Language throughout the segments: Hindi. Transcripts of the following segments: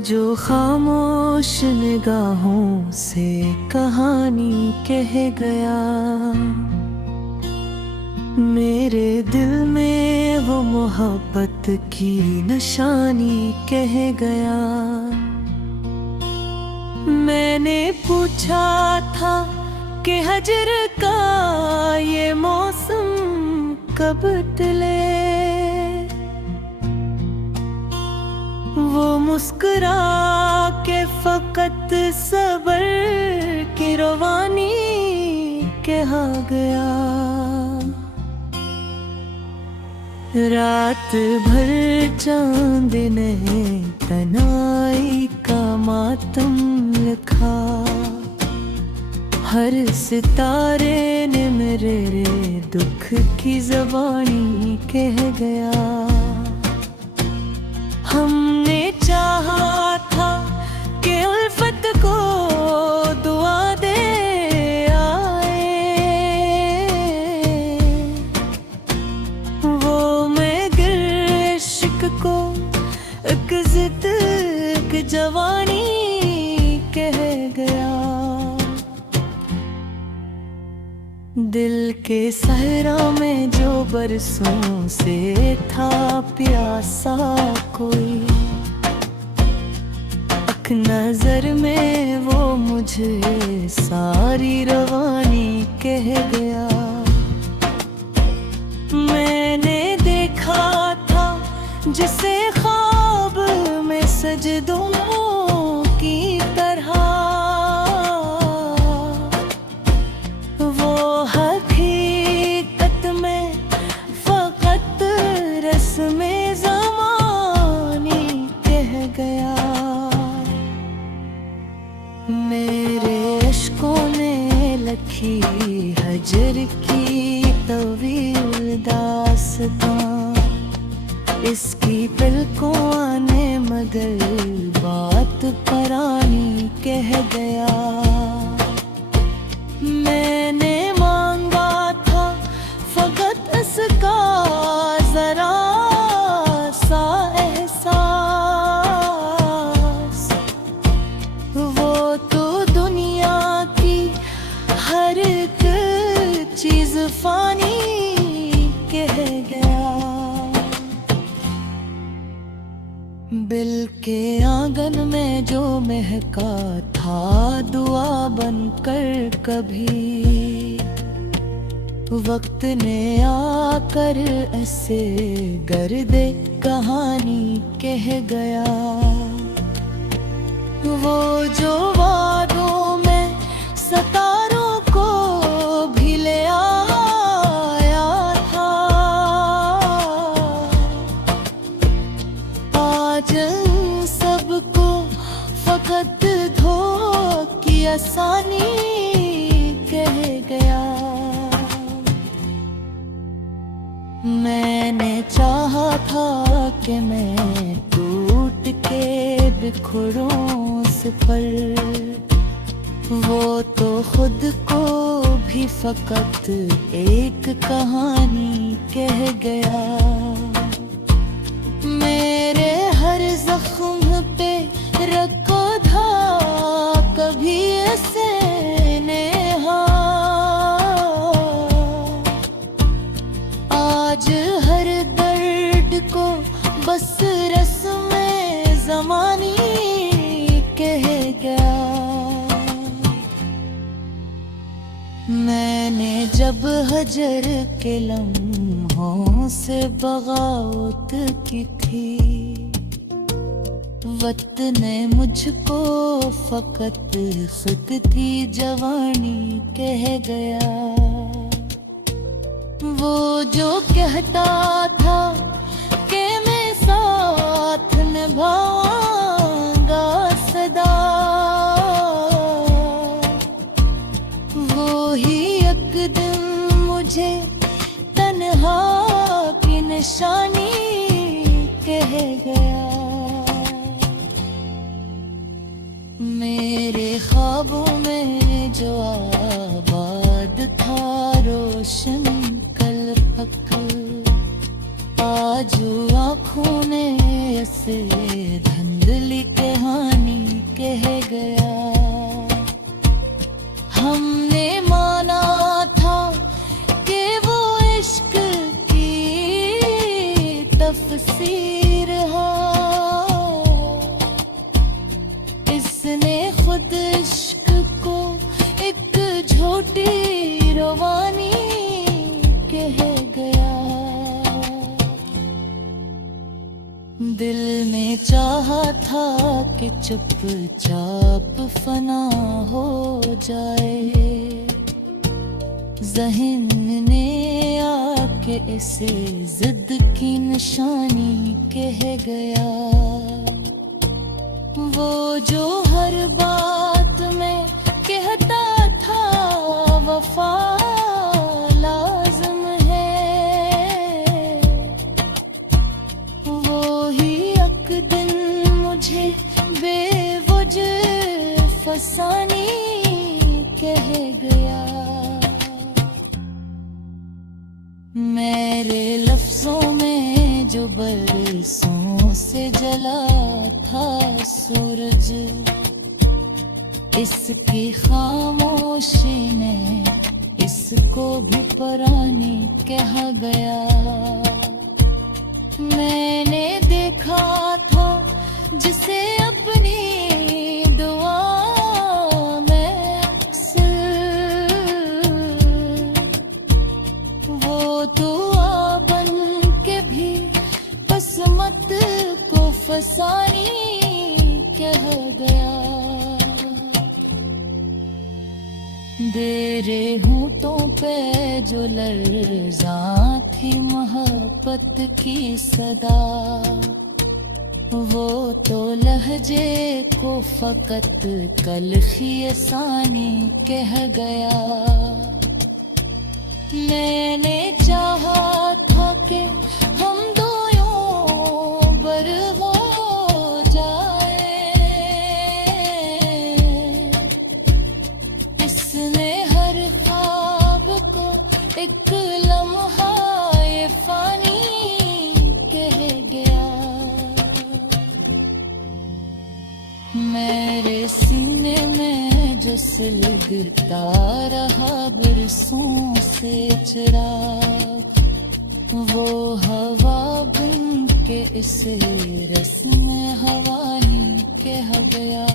जो खामोश निगाहों से कहानी कह गया, मेरे दिल में वो मोहब्बत की निशानी कह गया। मैंने पूछा था कि हजर का ये मौसम कब टले, वो मुस्कुरा के फकत सबर की रवानी कहा गया। रात भर चांद ने तनाई का मातम लिखा, हर सितारे ने मेरे दुख की ज़बानी कह गया। हमने चाहा था कि उल्फत को दुआ दे आए, वो मैं गिर इश्क को एक जिद एक जवानी कह गया। दिल के सहरा में जो बरसों से था प्यासा कोई, अख नजर में वो मुझे सारी रवानी कह गया। मैंने देखा था जिसे ख्वाब में सजदों की तरह, वो हकीकत में फकत रस्मे ज़मानी कह गया। मेरे अश्कों ने लिखी हजर की तवील दास्तां, इसकी पलकों आने मगर बात परानी कह गया। मैंने मांगा था फकत इसका जरा सा एहसास, वो तो दुनिया की हर एक चीज फानी कह गया। बिल के आंगन में जो महका था दुआ बनकर कभी, वक्त ने आकर ऐसे गर्दे कहानी कह गया। वो जो वादों में सितारों को भी ले आया था, आज सबको फकत धो की आसानी कह गया। मैंने चाहा था कि मैं टूट के बिखरूं से पर, वो तो खुद को भी फकत एक कहानी कह गया। मेरे हर जख्म पे रखो था कभी ऐसे नेहा, आज हर दर्द को बस रस्मे ज़मानी कह गया। मैंने जब हजर के लम्हों से बगावत की थी, वक्त ने मुझको फकत खिदती जवानी कह गया। वो जो कहता था कि मैं साथ निभाऊंगा सदा, वो ही एक दिन मुझे तन्हा की निशानी कह गया। मेरे ख्वाबों में जो आबाद था रोशन कल पक, आज आँखों ने ऐसे धुंधली कहानी खुद इश्क को एक झूठी रवानी कह गया। दिल में चाहा था कि चुपचाप फना हो जाए, ज़हन ने आके इसे जिद की निशानी कह गया। वो जो हर बात में कहता था वफा लाज़िम है, वो ही एक दिन मुझे बेवजह फसानी कह गया। मेरे लफ्जों में जो बरसों से जला था सूरज, इसकी खामोशी ने इसको भी परानी कह गया। मैंने देखा था जिसे अपनी दुआ में अक्सर, वो दुआ बन के भी किस्मत को फसानी कह गया। तेरे होठों पे जो लर्ज़ा थी मोहब्बत की सदा, वो तो लहजे को फकत कलखी आसानी कह गया। मैंने चाहा था कि हम दो यूं बरहो जाए, इसने हर ख्वाब को एक लम्हा ये फानी कह गया। मेरे सीने में जो सिलगता रहा बरसों से चिराग, वो हवा बन के इस रस में हवा ही कह गया।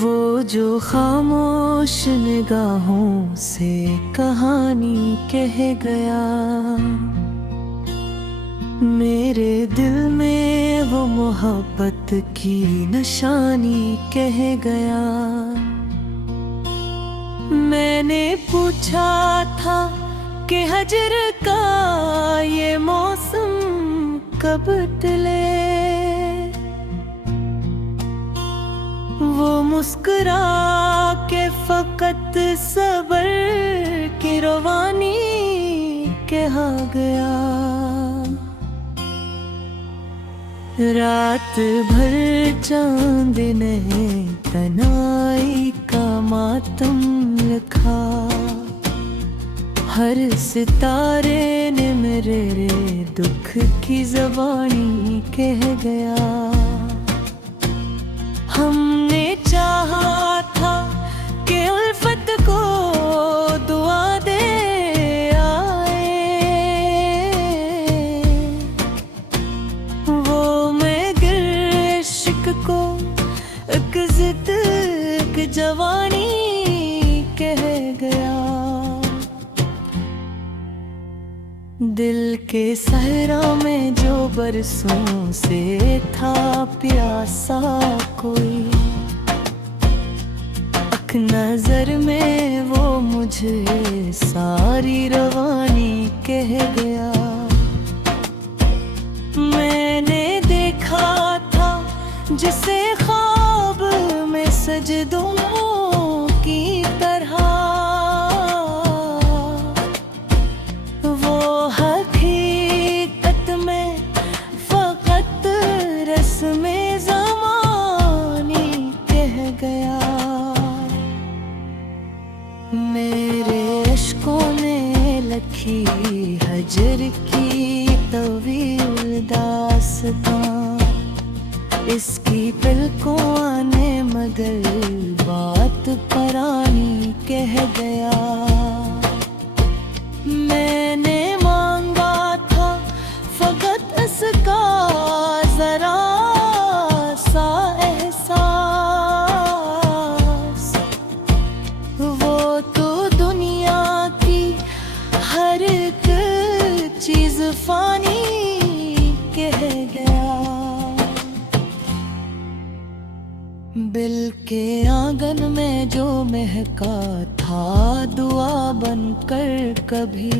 वो जो खामोश निगाहों से कहानी कह गया, मेरे दिल में वो मोहब्बत की निशानी कह गया। मैंने पूछा था कि हजर का ये मौसम कब टले, वो मुस्कुरा के फकत सबर की रवानी कहा गया। रात भर चांद ने तनाई का मातम लिखा, हर सितारे ने मेरे दुख की ज़बानी कह गया। हमने चाहा था कि उल्फत को दुआ दे आए, वो मैं गिर इश्क को एक जिद एक जवानी कह गया। दिल के सहरा में जो बरसों से था प्यासा कोई, अख नजर में वो मुझे सारी रवानी कह गया। मैंने देखा था जिसे ख्वाब में सजदों की तरह, वो हकीकत में फकत रस्म ज़मानी कह गया। मेरे अश्कों ने लखी हजर की तवील दास्तां, इसकी पलकों आने मगर बात परानी महका था दुआ बनकर कभी,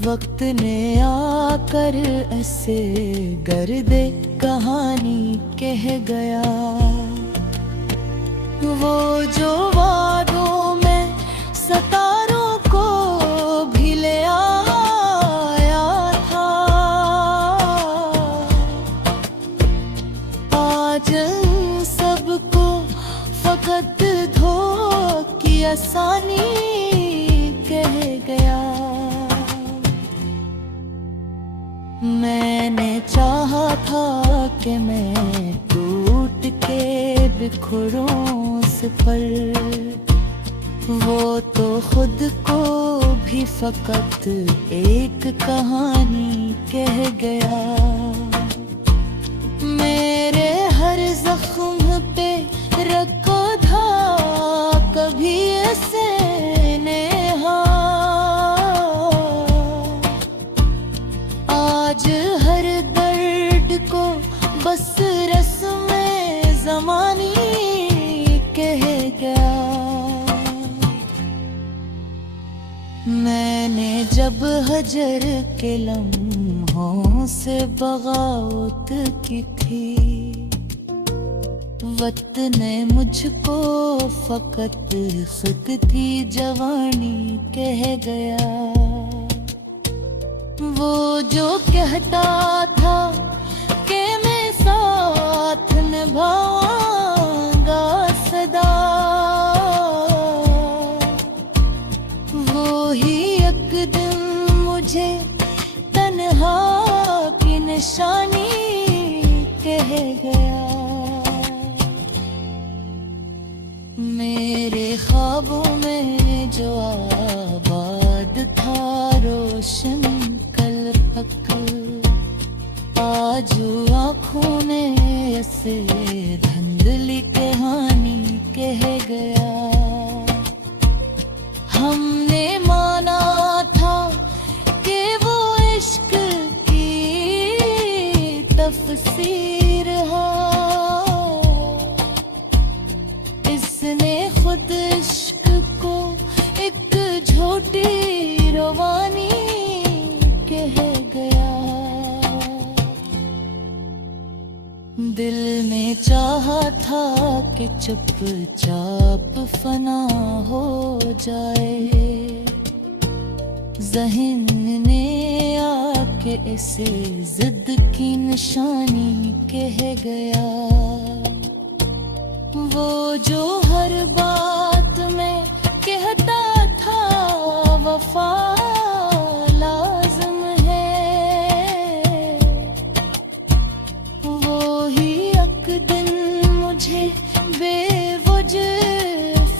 वक्त ने आकर ऐसे गर्दे कहानी कह गया। वो जो वादों में सितारों को भी ले आया था, आज सबको फकत धो की आसानी कह गया। मैंने चाहा था कि मैं टूट के बिखरूं से पर, वो तो खुद को भी फकत एक कहानी कह गया। मेरे हर जख्म पे रखो था कभी ऐसे नेहा, आज हर दर्द को बस रस्म ज़मानी कह गया। मैंने जब हजर के लम्हों से बगावत की थी, वक्त ने मुझको फकत खिदती जवानी कह गया। वो जो कहता था कि मैं साथ निभाऊंगा सदा, वो ही एक दिन मुझे तन्हा की निशानी कह गया। मेरे ख्वाबों में जो आबाद था रोशन कल्पक, आज आँखों ने ऐसे धुंधली कहानी कह गया। हमने माना था कि वो इश्क की तफसीर है, इसने खुद इश्क को एक झूठी रवानी कह गया। दिल में चाहा था कि चुपचाप फना हो जाए, ज़हन ने आके इसे जिद की निशानी कह गया। वो जो हर बात में कहता था वफा लाज़िम है, वो ही एक दिन मुझे बेवजह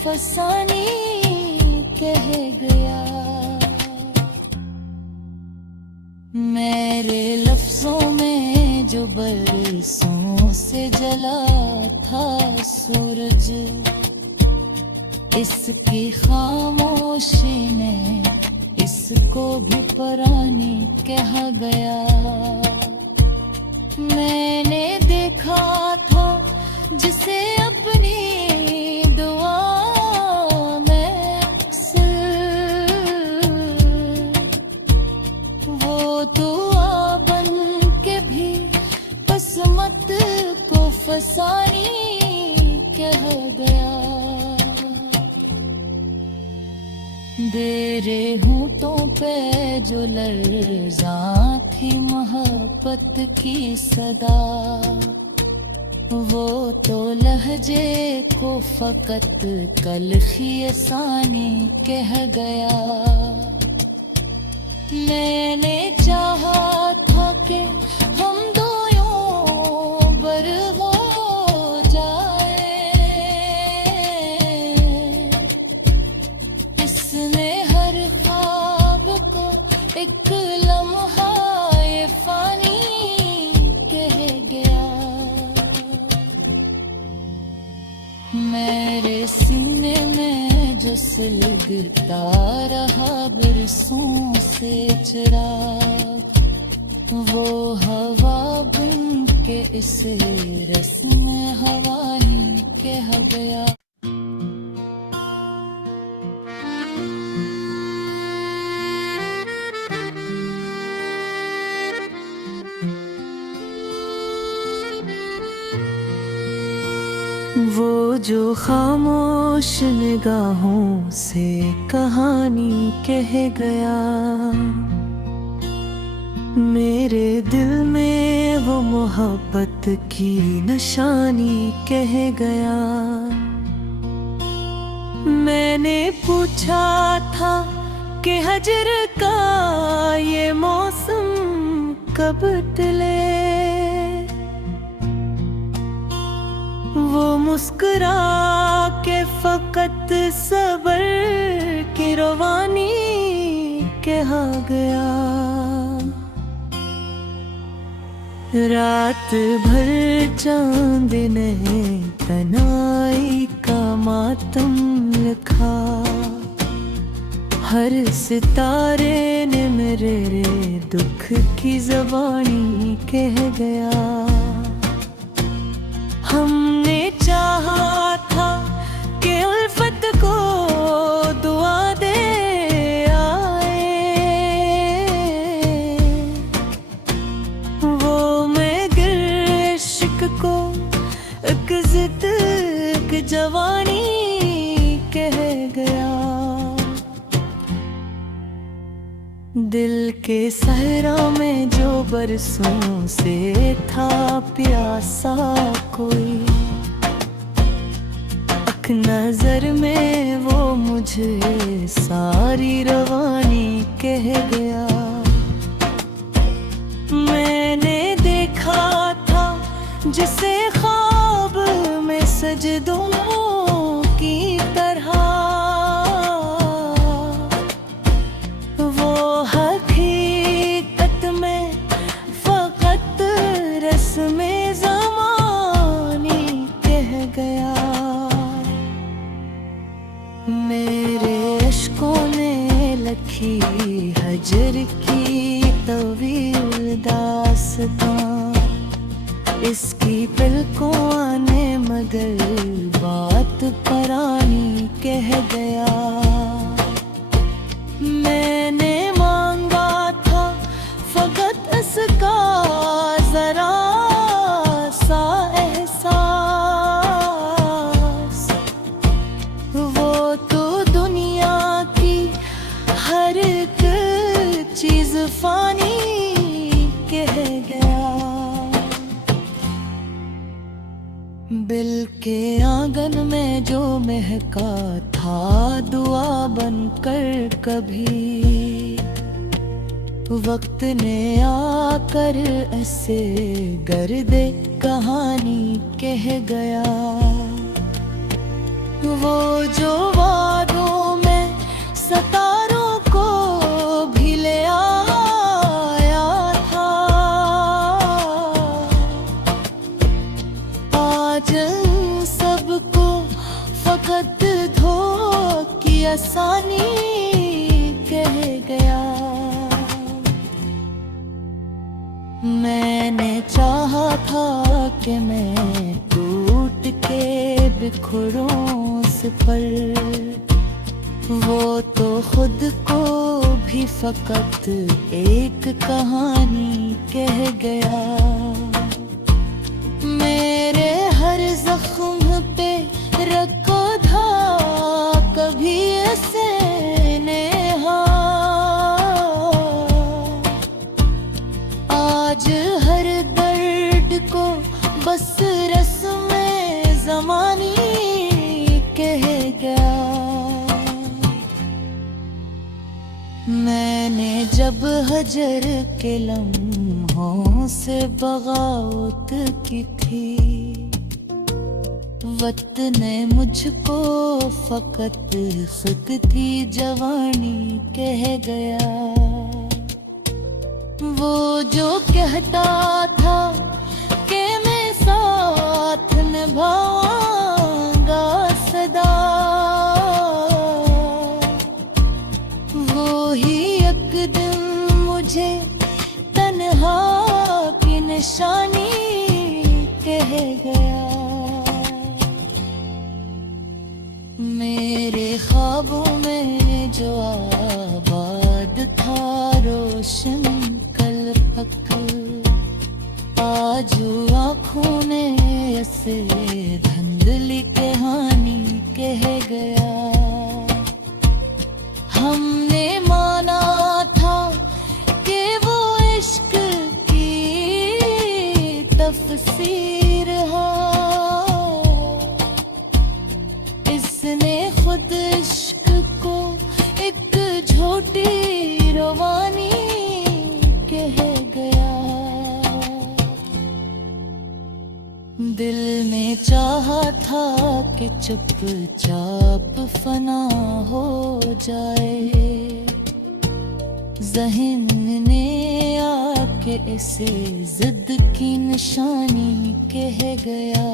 फसानी कह गया। मेरे लफ्जों में जो बरसों से जला था सूरज, इसकी खामोशी ने इसको भी परानी कह गया। मैंने देखा था जिसे अपनी दुआ में अक्सर, वो दुआ बन के भी किस्मत को फसानी कह गया। तेरे होठों पे जो लर्ज़ा थी मोहब्बत की सदा, वो तो लहजे को फकत कलखी आसानी कह गया। मैंने चाहा था कि हम दो यूं बर हो जाए, इसने हर ख्वाब को एक लम्हा ये फानी कह गया। मेरे सीने में जो सुलगता रहा बरसों से चिराग, वो हवा बन के इस रस्म हवा ही कह गया। जो खामोश निगाहों से कहानी कह गया, मेरे दिल में वो मोहब्बत की निशानी कह गया। मैंने पूछा था कि हजर का ये मौसम कब टले, वो मुस्कुरा के फकत सबर की रवानी कहा गया। रात भर चांद ने तनाई का मातम लिखा, हर सितारे ने मेरे दुख की ज़बानी कह गया। हमने चाहा था कि उल्फत को दुआ दे आए, वो मैं गिर इश्क को एक जिद एक जवानी कह गया। दिल के सहरा में जो बरसों से था प्यासा कोई, अख नजर में वो मुझे सारी रवानी कह गया। मैंने देखा था जिसे ख्वाब में सजदों की तरह, वो हकीकत में फकत रस्मे ज़मानी कह गया। मेरे अश्कों ने लिखी हजर की तवील दास्तां, इसकी पलकों आने मगर बात परानी कह गया। मैंने मांगा था फकत इसका जरा सा एहसास, वो तो दुनिया की हर एक चीज फानी कह गया। बिल के आंगन में जो महका था दुआ बनकर कभी, वक्त ने आकर ऐसे गर्दे कहानी कह गया। वो जो वादों में सितारों को भी ले आया था, आज सबको फकत धो की आसानी कह गया। मैंने चाहा था कि मैं टूट के बिखरूं इस पर, वो तो खुद को भी फकत एक कहानी कह गया। मेरे हर जख्म पे रखो था कभी ऐसे नेहा, आज हर दर्द को बस रस्मे ज़मानी कह गया। मैंने जब हजर के लम्हों से बगावत की थी, वक्त ने मुझको फकत खुद की जवानी कह गया। वो जो कहता था कि मैं साथ निभाऊंगा सदा, वो ही एक दिन मुझे तन्हा की निशानी कह गया। मेरे ख्वाबों में जो आबाद था रोशन कल पक, आज आँखों ने ऐसे धुंधली कह इसने खुद इश्क को एक झूठी रवानी कह गया। दिल में चाहा था कि चुपचाप फना हो जाए, ज़हन ने आके इसे जिद की निशानी कह गया।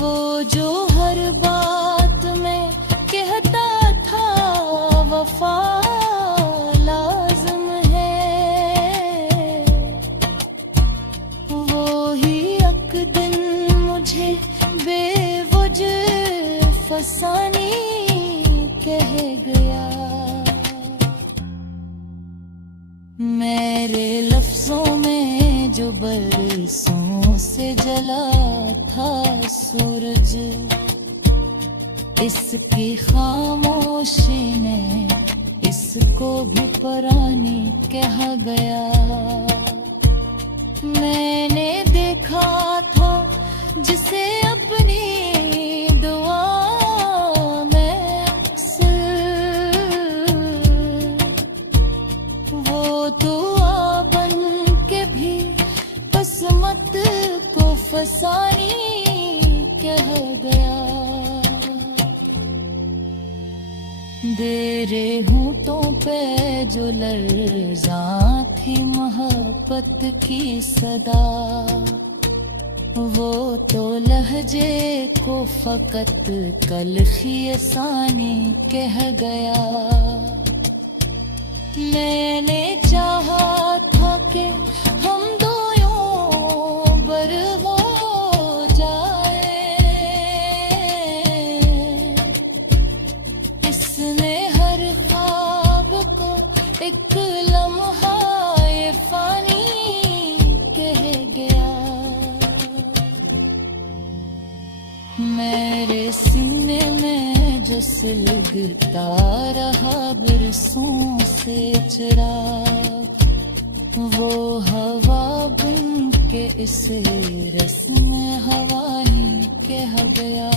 वो जो हर बात में कहता था वफा लाज़िम है, वो ही एक दिन मुझे बेवजह फसानी कह गया। मेरे लफ्जों में जो बरसों से जला था सूरज, इसकी खामोशी ने इसको भी परानी कह गया। मैंने देखा था जिसे अपनी दुआ में अक्सर, वो दुआ बन के भी किस्मत को फसानी कह गया। तेरे होंठों पे जो लर्ज़ा थी मोहब्बत की सदा, वो तो लहजे को फकत कलखी सानी कह गया। मैंने चाहा था कि हम दो यूं बर हो जाए, इसने हर ख्वाब को एक लम्हा ये फानी कह गया। मेरे सीने में जो सिलगता रहा बरसों से चिराग, वो हवा बन के इसे रस्म हवा ही कह गया।